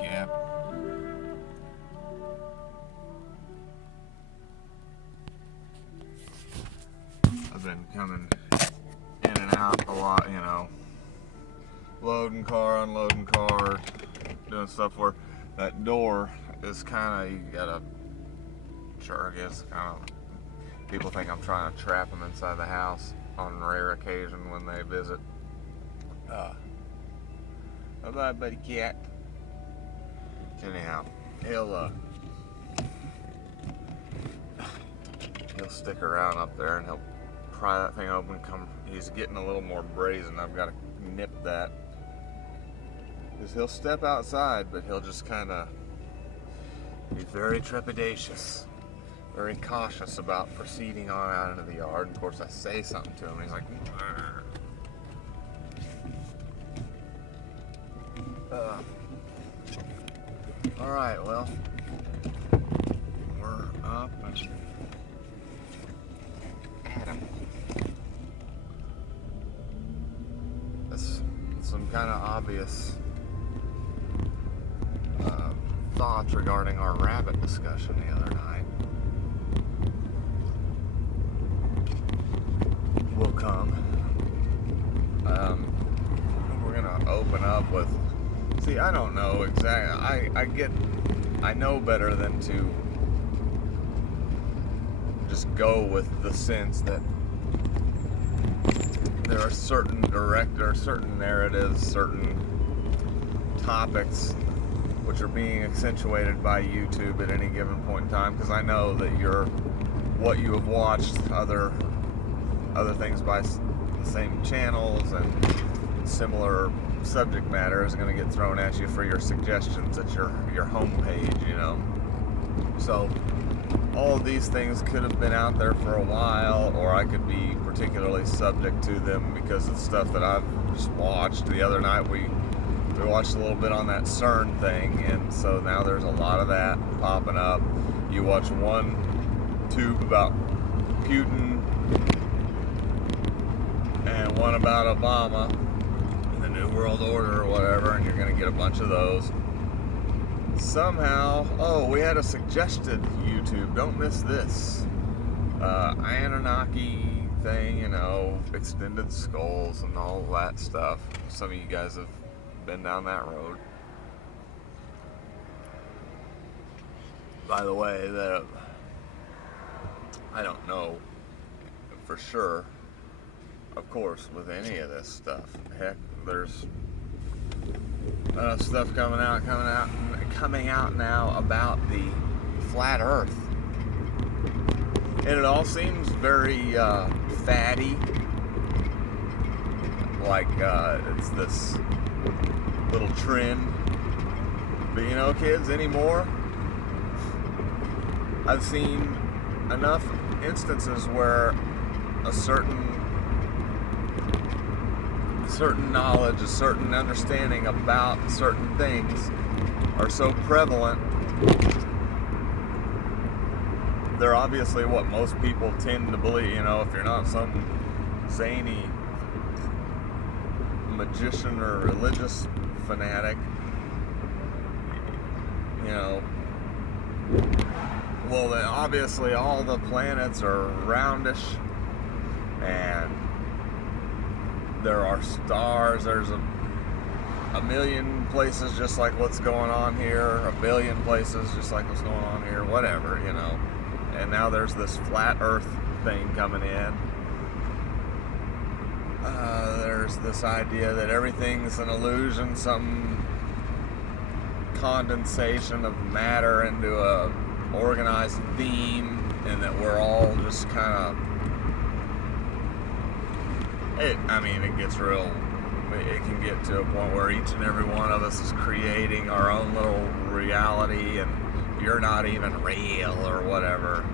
cat. I've been coming in and out a lot, you know, loading car, unloading car, doing stuff where that door is kind of, you gotta, sure, I guess, kind of, people think I'm trying to trap them inside the house on rare occasion when they visit. Bye-bye, buddy cat. Anyhow, he'll stick around up there and he'll pry that thing open. He's getting a little more brazen. I've got to nip that. Because he'll step outside, but he'll just kind of be very trepidatious, very cautious about proceeding on out into the yard. And of course, I say something to him, and he's like, all right, well, we're up and at him. That's some kind of obvious thoughts regarding our rabbit discussion the other night will come. We're gonna open up with, see, I don't know exactly, I know better than to just go with the sense that there are certain certain narratives, certain topics which are being accentuated by YouTube at any given point in time, because I know that what you have watched other things by the same channels and similar subject matter is going to get thrown at you for your suggestions at your homepage, you know. So all of these things could have been out there for a while, or I could be particularly subject to them because of stuff that I've just watched. The other night we watched a little bit on that CERN thing, and so now there's a lot of that popping up. You watch one tube about Putin and one about Obama and the New World Order or whatever, and you're going to get a bunch of those. Somehow, oh, we had a suggested YouTube, don't miss this, Anunnaki thing, you know, extended skulls and all that stuff. Some of you guys have been down that road. By the way, I don't know for sure, of course, with any of this stuff. Heck, there's stuff coming out now about the flat Earth, and it all seems very fatty, like it's this little trend. But you know, kids, anymore, I've seen enough instances where a certain knowledge, a certain understanding about certain things are so prevalent. They're obviously what most people tend to believe, you know, if you're not some zany magician or religious fanatic, you know, well, then obviously all the planets are roundish, and there are stars, there's a million places just like what's going on here, a billion places just like what's going on here, whatever, you know. And now there's this flat Earth thing coming in. There's this idea that everything's an illusion, some condensation of matter into a organized theme, and that we're all just kind of, it gets real, it can get to a point where each and every one of us is creating our own little reality, and you're not even real or whatever.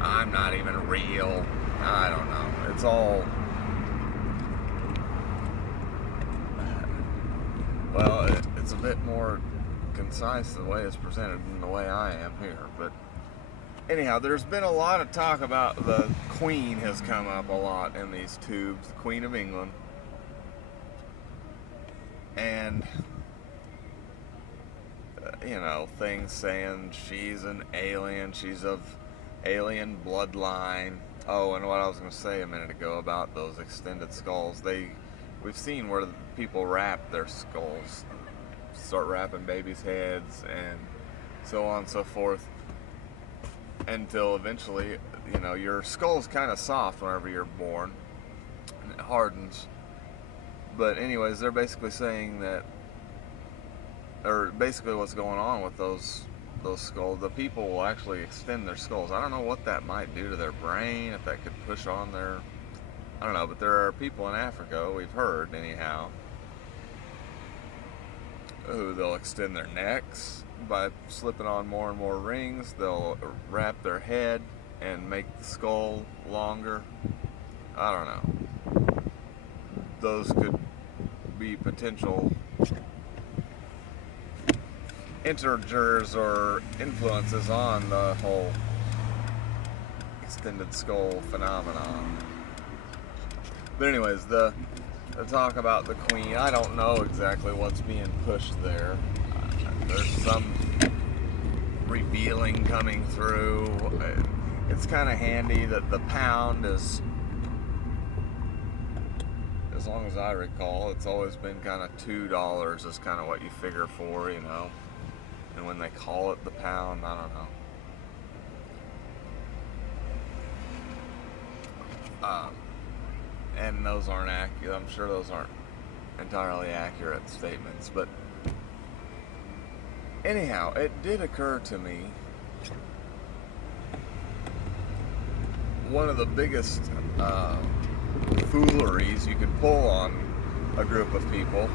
I'm not even real. I don't know. It's all, well, it's a bit more concise the way it's presented than the way I am here. But anyhow, there's been a lot of talk about the Queen has come up a lot in these tubes, the Queen of England. And things saying she's an alien, she's of alien bloodline. Oh, and what I was going to say a minute ago about those extended skulls, we've seen where people wrap their skulls, start wrapping babies' heads, and so on and so forth, until eventually, your skull's kind of soft whenever you're born, and it hardens. But anyways, they're basically saying that, or basically what's going on with those skulls, the people will actually extend their skulls. I don't know what that might do to their brain, if that could push on their, I don't know, but there are people in Africa, we've heard anyhow, who they'll extend their necks by slipping on more and more rings. They'll wrap their head and make the skull longer. I don't know. Those could be potential integers or influences on the whole extended skull phenomenon. But anyways, the talk about the Queen, I don't know exactly what's being pushed there. There's some revealing coming through. It's kind of handy that the pound is, as long as I recall, it's always been kind of $2 is kind of what you figure for, And when they call it the pound, I don't know. And those aren't accurate. I'm sure those aren't entirely accurate statements. But anyhow, it did occur to me, one of the biggest fooleries you could pull on a group of people,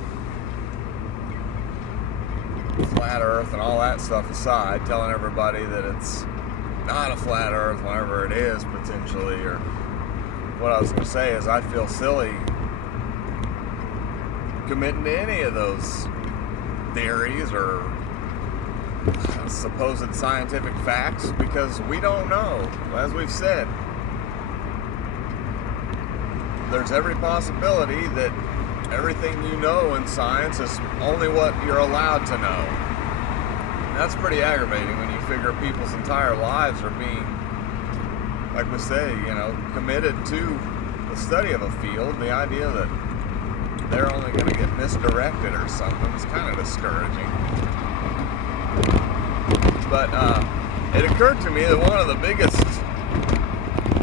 flat earth and all that stuff aside, telling everybody that it's not a flat earth whenever it is potentially, or what I was going to say is I feel silly committing to any of those theories or supposed scientific facts, because we don't know. As we've said, there's every possibility that everything you know in science is only what you're allowed to know. And that's pretty aggravating when you figure people's entire lives are being, like we say, committed to the study of a field. The idea that they're only going to get misdirected or something is kind of discouraging. But it occurred to me that one of the biggest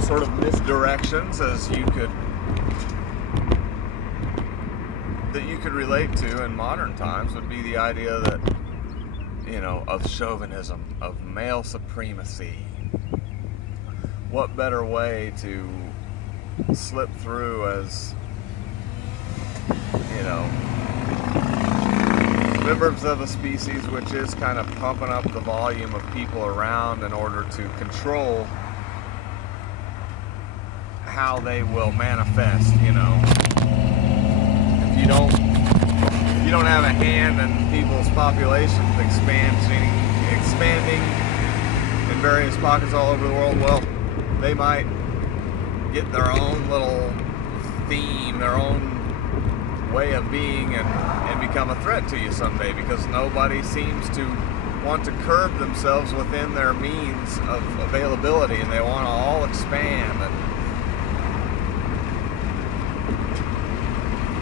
sort of misdirections that you could relate to in modern times would be the idea that, of chauvinism, of male supremacy. What better way to slip through as, members of a species which is kind of pumping up the volume of people around in order to control how they will manifest, If you don't have a hand in people's populations expanding in various pockets all over the world, well, they might get their own little theme, their own way of being, and become a threat to you someday, because nobody seems to want to curb themselves within their means of availability, and they want to all expand.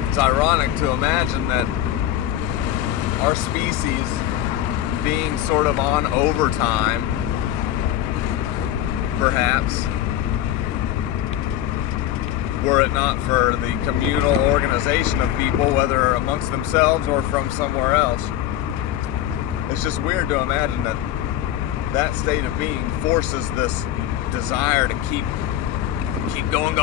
It's ironic to imagine that our species being sort of on overtime, perhaps, were it not for the communal organization of people, whether amongst themselves or from somewhere else. It's just weird to imagine that state of being forces this desire to keep going.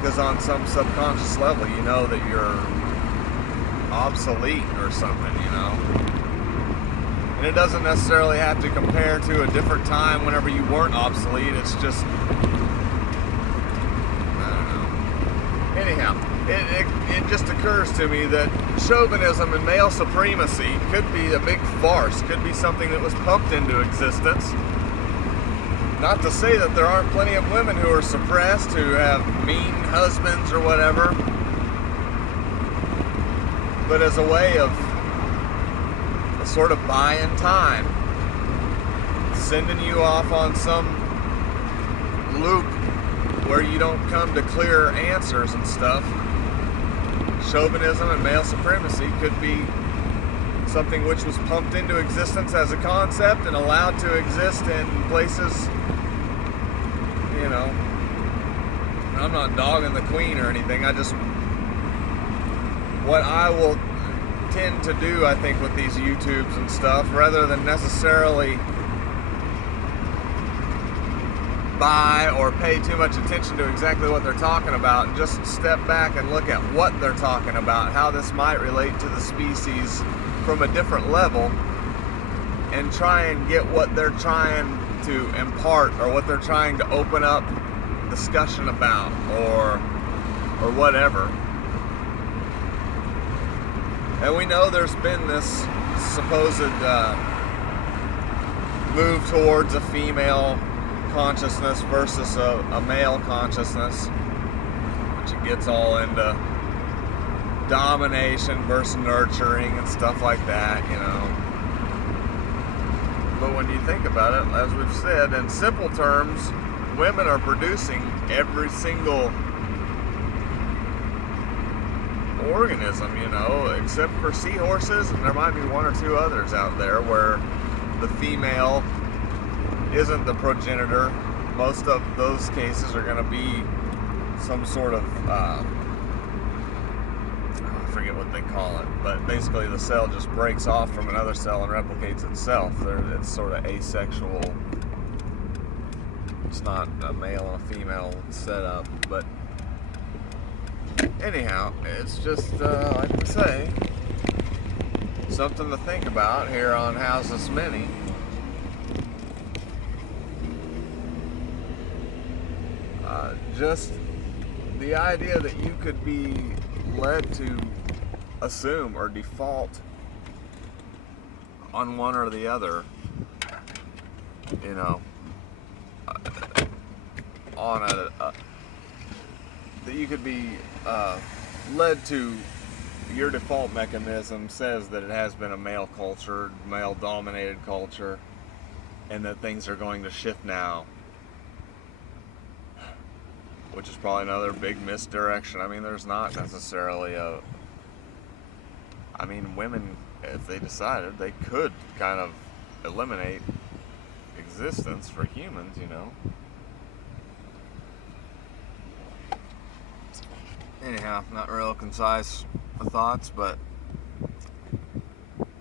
Because on some subconscious level, you know that you're obsolete or something, And it doesn't necessarily have to compare to a different time whenever you weren't obsolete. It's just, I don't know. Anyhow, it just occurs to me that chauvinism and male supremacy could be a big farce, could be something that was pumped into existence. Not to say that there aren't plenty of women who are suppressed, who have mean husbands or whatever, but as a way of sort of buying time, sending you off on some loop where you don't come to clear answers and stuff. Chauvinism and male supremacy could be something which was pumped into existence as a concept and allowed to exist in places, you know. I'm not dogging the queen or anything. What I will tend to do, I think, with these YouTubes and stuff, rather than necessarily buy or pay too much attention to exactly what they're talking about, just step back and look at what they're talking about, how this might relate to the species from a different level, and try and get what they're trying to impart or what they're trying to open up discussion about or whatever. And we know there's been this supposed move towards a female consciousness versus a male consciousness, which it gets all into domination versus nurturing and stuff like that, you know. But when you think about it, as we've said, in simple terms, women are producing every single organism, you know, except for seahorses, and there might be one or two others out there where the female isn't the progenitor. Most of those cases are going to be some sort of I forget what they call it, but basically the cell just breaks off from another cell and replicates itself. It's sort of asexual. It's not a male and a female setup, but anyhow, it's just, like we say, something to think about here on How's This Mini. Just the idea that you could be led to assume or default on one or the other, you know, on that you could be led to, your default mechanism says that it has been a male culture, male dominated culture, and that things are going to shift now, which is probably another big misdirection. I mean, there's not necessarily women, if they decided, they could kind of eliminate existence for humans, you know. Anyhow, not real concise thoughts, but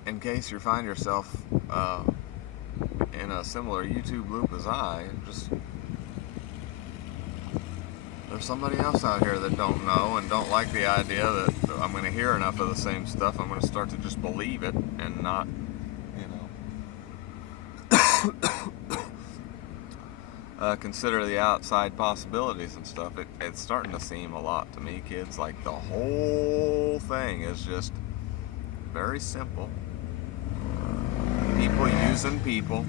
in case you find yourself in a similar YouTube loop as I, just there's somebody else out here that don't know and don't like the idea that I'm going to hear enough of the same stuff. I'm going to start to just believe it and not, you know, consider the outside possibilities and stuff. It's starting to seem a lot to me, kids, like the whole thing is just very simple. People using people,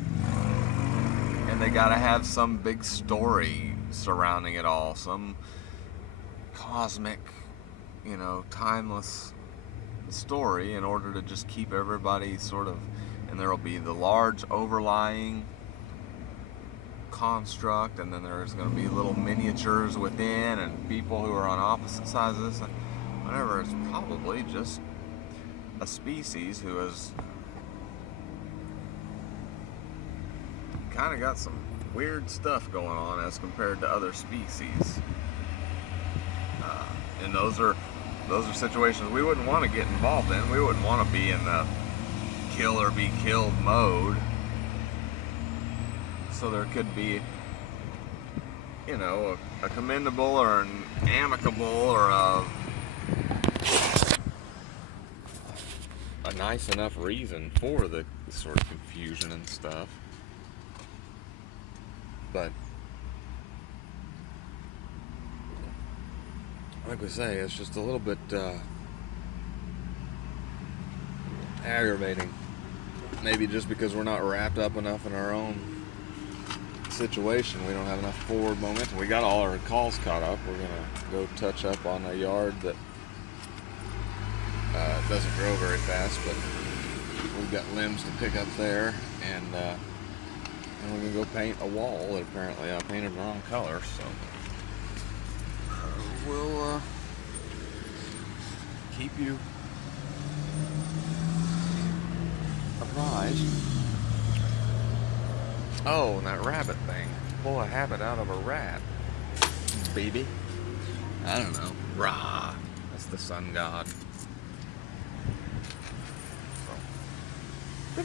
and they got to have some big story surrounding it all, some cosmic, you know, timeless story in order to just keep everybody sort of, and there'll be the large overlying construct, and then there's going to be little miniatures within, and people who are on opposite sides of this, whatever. It's probably just a species who has kind of got some weird stuff going on as compared to other species, and those are situations we wouldn't want to get involved in. We wouldn't want to be in the kill or be killed mode. So there could be, you know, a commendable or an amicable or a nice enough reason for the sort of confusion and stuff. But like we say, it's just a little bit aggravating. Maybe just because we're not wrapped up enough in our own situation, we don't have enough forward momentum. We got all our calls caught up. We're gonna go touch up on a yard that doesn't grow very fast, but we've got limbs to pick up there, and we're gonna go paint a wall that apparently I painted the wrong color. So we'll keep you apprised. Oh, and that rabbit thing. Pull a habit out of a rat, baby. I don't know. Ra. That's the sun god. So.